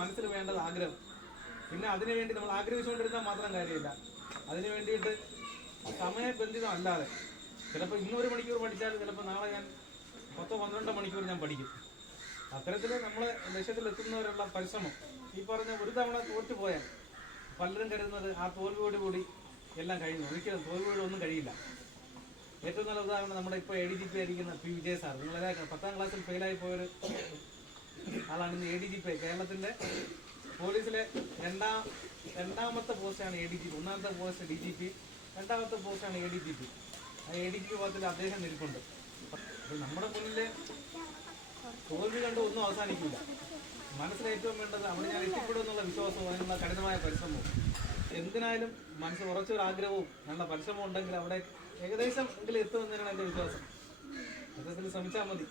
മനസ്സിൽ വേണ്ടത് ആഗ്രഹം. പിന്നെ അതിനുവേണ്ടി നമ്മൾ ആഗ്രഹിച്ചുകൊണ്ടിരുന്നാൽ മാത്രം കാര്യമില്ല. അതിനു വേണ്ടിയിട്ട് സമയബന്ധിതം അല്ലാതെ ചിലപ്പോൾ ഇന്ന് 1 മണിക്കൂർ പഠിച്ചാൽ ചിലപ്പോൾ നാളെ ഞാൻ 10-12 മണിക്കൂർ ഞാൻ പഠിക്കും. അത്തരത്തിൽ നമ്മൾ ലക്ഷ്യത്തിലെത്തുന്നവരുള്ള പരിശ്രമം. ഈ പറഞ്ഞ ഒരു തവണ തോറ്റു പോയാൽ പലരും കരുതുന്നത് ആ തോൽവിയോടുകൂടി എല്ലാം കഴിഞ്ഞു. ഒരിക്കലും തോൽവിയോട് ഒന്നും കഴിയില്ല. ഏറ്റവും നല്ല ഉദാഹരണം നമ്മുടെ ഇപ്പോൾ ADGP ആയിരിക്കുന്ന P. വിജയ സാർ. നിങ്ങളെ 10ാം ക്ലാസ്സിൽ ഫെയിലായി പോയൊരു ആളാണ് ഇന്ന് ADGP. കേരളത്തിൻ്റെ പോലീസിലെ രണ്ടാമത്തെ പോസ്റ്റാണ് ADGP. 1ാമത്തെ പോസ്റ്റ് DGP, 2ാമത്തെ പോസ്റ്റാണ് ADGP. ആ ADGP പദത്തിൽ അദ്ദേഹം നിൽപ്പുണ്ട്. അപ്പോൾ നമ്മുടെ മുന്നിലെ തോൽവി കണ്ട് ഒന്നും അവസാനിക്കില്ല. മനസ്സിൽ ഏറ്റവും വേണ്ടത് അവിടെ ഞാൻ എത്തിപ്പെടും എന്നുള്ള വിശ്വാസവും അതിനുള്ള കഠിനമായ പരിശ്രമവും. എന്തിനായാലും മനസ്സിൽ ഉറച്ചൊരു ആഗ്രഹവും നല്ല പരിശ്രമം ഉണ്ടെങ്കിൽ അവിടെ ഏകദേശം എങ്കിലും എത്തുമെന്നതിനാണ് എൻ്റെ വിശ്വാസം. അത്തരത്തിൽ ശ്രമിച്ചാൽ മതി.